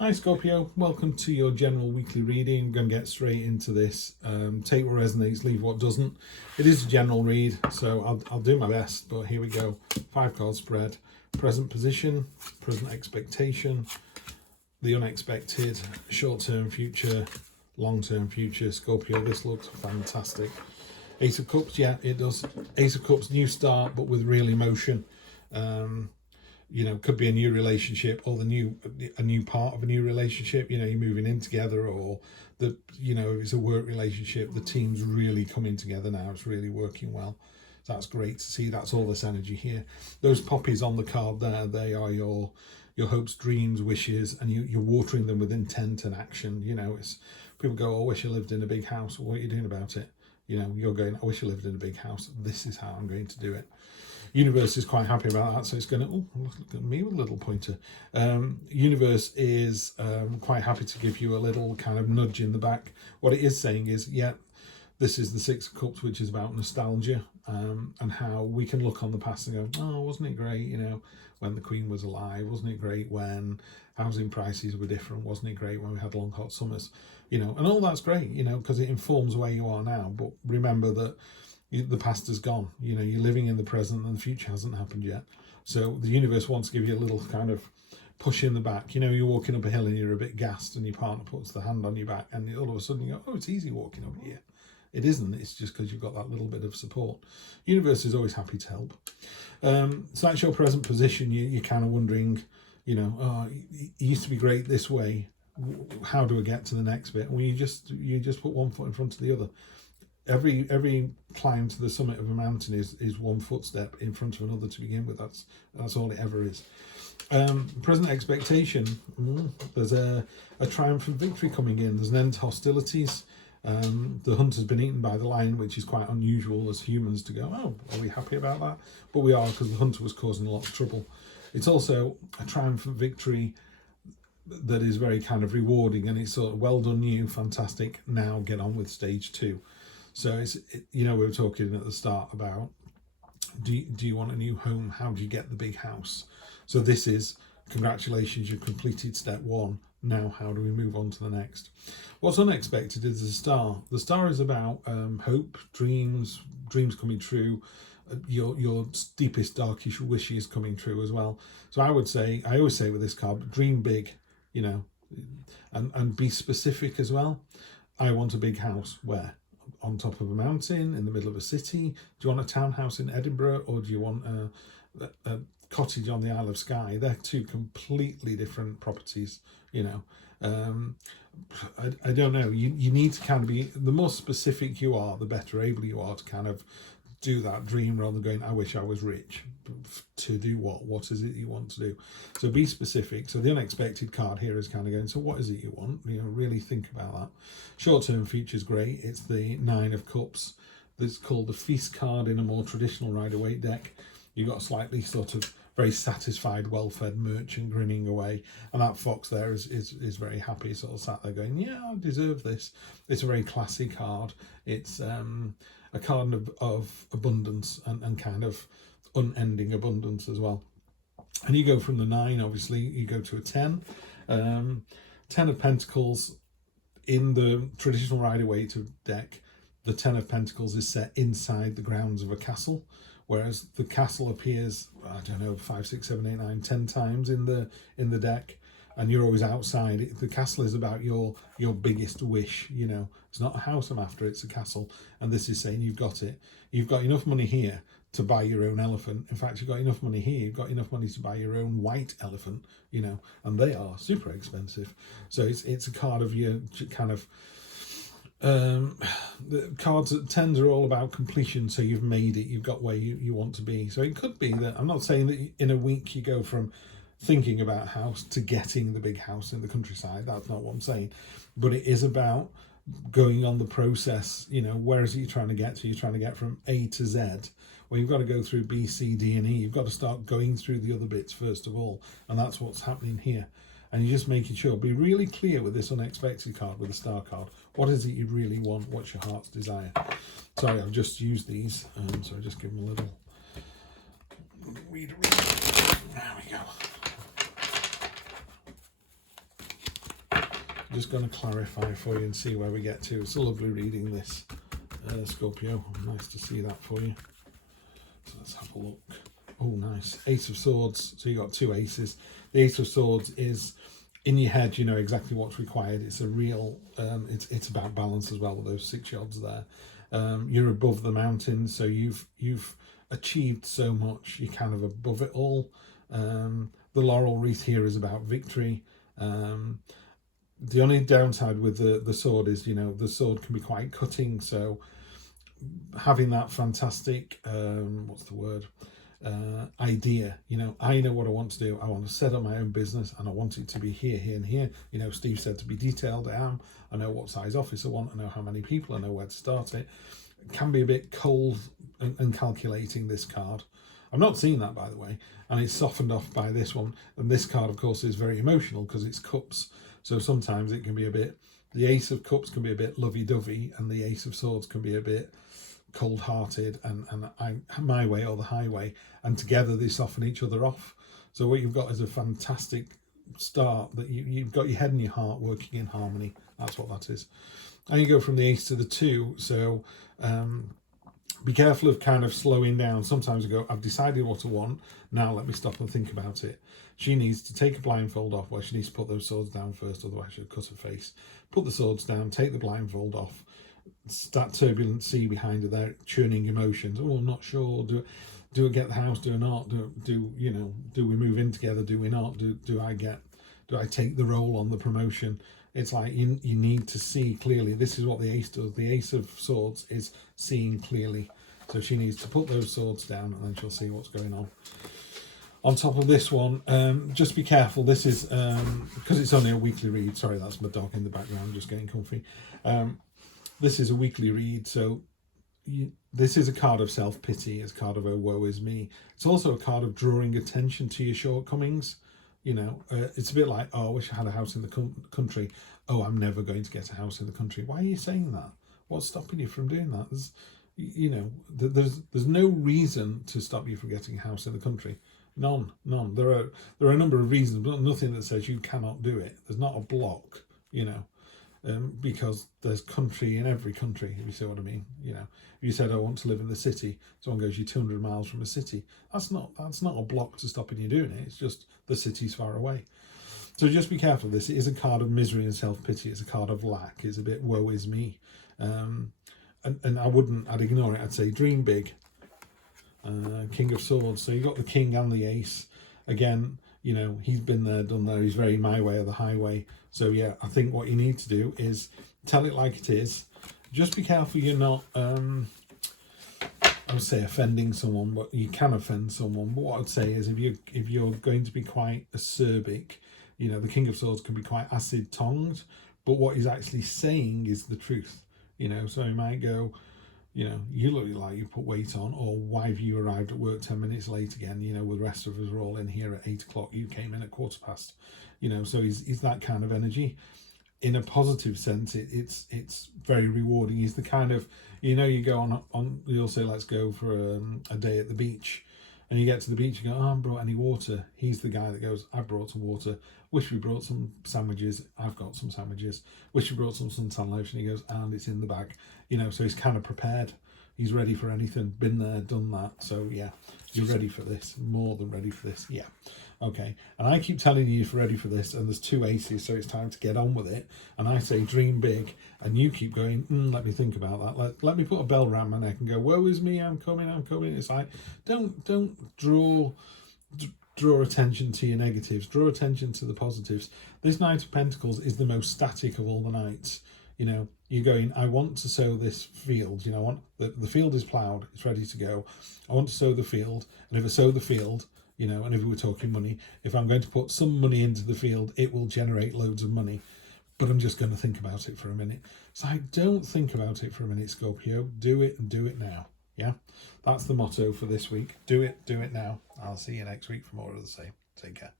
Hi Scorpio, welcome to your general weekly reading. I'm going to get straight into this. Take what resonates, leave what doesn't. It is a general read, so I'll do my best, but here we go. 5-card spread. Present position, present expectation, the unexpected, short-term future, long-term future. Scorpio, this looks fantastic. Ace of Cups, yeah, it does. Ace of Cups, new start, but with real emotion. You know, could be a new relationship or a new part of a new relationship. You know, you're moving in together, or if it's a work relationship, the team's really coming together now. It's really working well. So that's great to see. That's all this energy here. Those poppies on the card there, they are your hopes, dreams, wishes, and you're watering them with intent and action. You know, it's people go, oh, I wish I lived in a big house. Well, what are you doing about it? You know, you're going, I wish I lived in a big house. This is how I'm going to do it. Universe is quite happy about that, so it's going to, oh, look at me with a little pointer. Universe is quite happy to give you a little kind of nudge in the back. What it is saying is, yeah, this is the 6 of Cups, which is about nostalgia, and how we can look on the past and go, oh, wasn't it great, you know, when the Queen was alive? Wasn't it great when housing prices were different? Wasn't it great when we had long hot summers? You know, and all that's great, you know, because it informs where you are now. But remember that the past is gone. You know, you're living in the present and the future hasn't happened yet. So the universe wants to give you a little kind of push in the back. You know, you're walking up a hill and you're a bit gassed and your partner puts the hand on your back and all of a sudden you go, oh, it's easy walking up here. It isn't. It's just because you've got that little bit of support. Universe is always happy to help. So that's your present position. You're kind of wondering, you know, oh, it used to be great this way. How do I get to the next bit? Well, you just put one foot in front of the other. Every climb to the summit of a mountain is one footstep in front of another to begin with. That's all it ever is. Present expectation. There's a triumphant victory coming in. There's an end to hostilities. The hunt has been eaten by the lion, which is quite unusual as humans to go, oh, are we happy about that? But we are, because the hunter was causing a lot of trouble. It's also a triumphant victory that is very kind of rewarding, and it's sort of, well done you, fantastic, now get on with stage 2. So we were talking at the start about, do you want a new home? How do you get the big house? So this is, congratulations, you've completed step 1. Now how do we move on to the next? What's unexpected is the star. The star is about hope, dreams coming true, your deepest, darkest wishes coming true as well. So I always say with this card, dream big, you know, and be specific as well. I want a big house. Where? On top of a mountain, in the middle of a city? Do you want a townhouse in Edinburgh, or do you want a cottage on the Isle of Skye? They're two completely different properties, you know. I don't know. You need to kind of be, the more specific you are, the better able you are to kind of do that dream, rather than going, I wish I was rich. To do what? What is it you want to do? So be specific. So the unexpected card here is kind of going, so what is it you want? You know, really think about that. Short-term future is great. It's the 9 of Cups. That's called the Feast card in a more traditional Rider-Waite deck. You've got a slightly sort of very satisfied, well-fed merchant grinning away, and that fox there is very happy, sort of sat there going, yeah, I deserve this. It's a very classy card. It's a card of abundance and kind of unending abundance as well. And you go from the 9, obviously, you go to a 10. 10 of Pentacles. In the traditional Rider-Waite deck, the 10 of Pentacles is set inside the grounds of a castle, whereas the castle appears, I don't know, 5, 6, 7, 8, 9, 10 times in the deck, and you're always outside. The castle is about your biggest wish, you know. It's not a house I'm after, it's a castle. And this is saying you've got it. You've got enough money here to buy your own elephant. In fact, you've got enough money here, you've got enough money to buy your own white elephant, you know, and they are super expensive. So it's a card of your kind of, the cards at 10s are all about completion. So you've made it, you've got where you want to be. So it could be that, I'm not saying that in a week you go from thinking about a house to getting the big house in the countryside. That's not what I'm saying, but it is about going on the process. You know, where is it you're trying to get to? You're trying to get from A to Z. Well, you've got to go through B, C, D, and E. You've got to start going through the other bits first of all, and that's what's happening here. And you're just making sure, be really clear with this unexpected card, with the star card. What is it you really want? What's your heart's desire? Sorry, I've just used these, so I just give them a little read. There we go. just going to clarify for you and see where we get to. It's a lovely reading, this, Scorpio. Nice to see that for you. So let's have a look. Oh, nice. Ace of Swords. So you got two aces. The Ace of Swords is in your head. You know exactly what's required. It's a real. It's about balance as well with those 6 yards there. You're above the mountain, so you've achieved so much. You're kind of above it all. The laurel wreath here is about victory. The only downside with the sword is, you know, the sword can be quite cutting. So having that fantastic, what's the word? Idea, you know, I know what I want to do. I want to set up my own business and I want it to be here, here and here. You know, Steve said to be detailed. I am. I know what size office I want. I know how many people. I know where to start it. It can be a bit cold and calculating, this card. I'm not seeing that, by the way, and it's softened off by this one. And this card, of course, is very emotional because it's cups. So sometimes it can be a bit, the Ace of Cups can be a bit lovey-dovey and the Ace of Swords can be a bit cold-hearted and my way or the highway, and together they soften each other off. So what you've got is a fantastic start, that you've got your head and your heart working in harmony. That's what that is. And you go from the Ace to the 2. So be careful of kind of slowing down. Sometimes you go, I've decided what I want, now let me stop and think about it. She needs to take a blindfold off. Well, she needs to put those swords down first, otherwise she'll cut her face. Put the swords down, take the blindfold off. It's that turbulent sea behind her there, churning emotions. Oh, I'm not sure. Do I get the house? Do I not? Do you know? Do we move in together? Do we not? Do I take the role on the promotion? It's like you need to see clearly. This is what the Ace does. The Ace of Swords is seeing clearly. So she needs to put those swords down and then she'll see what's going on. On top of this one, just be careful. This is, because it's only a weekly read. Sorry, that's my dog in the background just getting comfy. This is a weekly read, so this is a card of self-pity. It's a card of, oh, woe is me. It's also a card of drawing attention to your shortcomings. You know, it's a bit like, oh, I wish I had a house in the country. Oh, I'm never going to get a house in the country. Why are you saying that? What's stopping you from doing that? There's no reason to stop you from getting a house in the country. None. There are a number of reasons, but nothing that says you cannot do it. There's not a block, you know. Because there's country in every country, if you see what I mean. You know, if you said I want to live in the city, someone goes, you're 200 miles from a city. That's not a block to stopping you doing it. It's just the city's far away. So just be careful of this. It is a card of misery and self-pity. It's a card of lack. It's a bit woe is me. And I'd ignore it. I'd say dream big. King of Swords. So you got the King and the Ace. Again, you know, he's been there, done there. He's very my way or the highway. So yeah, I think what you need to do is tell it like it is. Just be careful you're not, I would say offending someone, but you can offend someone. But what I'd say is if you're going to be quite acerbic, you know, the King of Swords can be quite acid-tongued, but what he's actually saying is the truth. You know, so he might go, you know, you look like you put weight on, or why have you arrived at work 10 minutes late again? You know, with the rest of us are all in here at 8 o'clock. You came in at 15:15. You know, so he's that kind of energy. In a positive sense, it's very rewarding. He's the kind of, you know, you go on you'll say, let's go for a day at the beach. And you get to the beach, you go, oh, I haven't brought any water. He's the guy that goes, I brought some water. Wish we brought some sandwiches. I've got some sandwiches. Wish we brought some suntan lotion. He goes, and it's in the bag. You know, so he's kind of prepared. He's ready for anything. Been there, done that. So, yeah, you're ready for this. More than ready for this. Yeah. Okay. And I keep telling you you're ready for this, and there's 2 aces, so it's time to get on with it. And I say dream big, and you keep going, let me think about that. Let me put a bell around my neck and go, woe is me, I'm coming. It's like, don't draw attention to your negatives. Draw attention to the positives. This Knight of Pentacles is the most static of all the knights. You know, you're going, I want to sow this field. You know, I want the field is ploughed, it's ready to go. I want to sow the field, and if I sow the field, you know, and if we were talking money, if I'm going to put some money into the field, it will generate loads of money. But I'm just going to think about it for a minute. So I don't think about it for a minute, Scorpio. Do it, and do it now. Yeah, that's the motto for this week. Do it now. I'll see you next week for more of the same. Take care.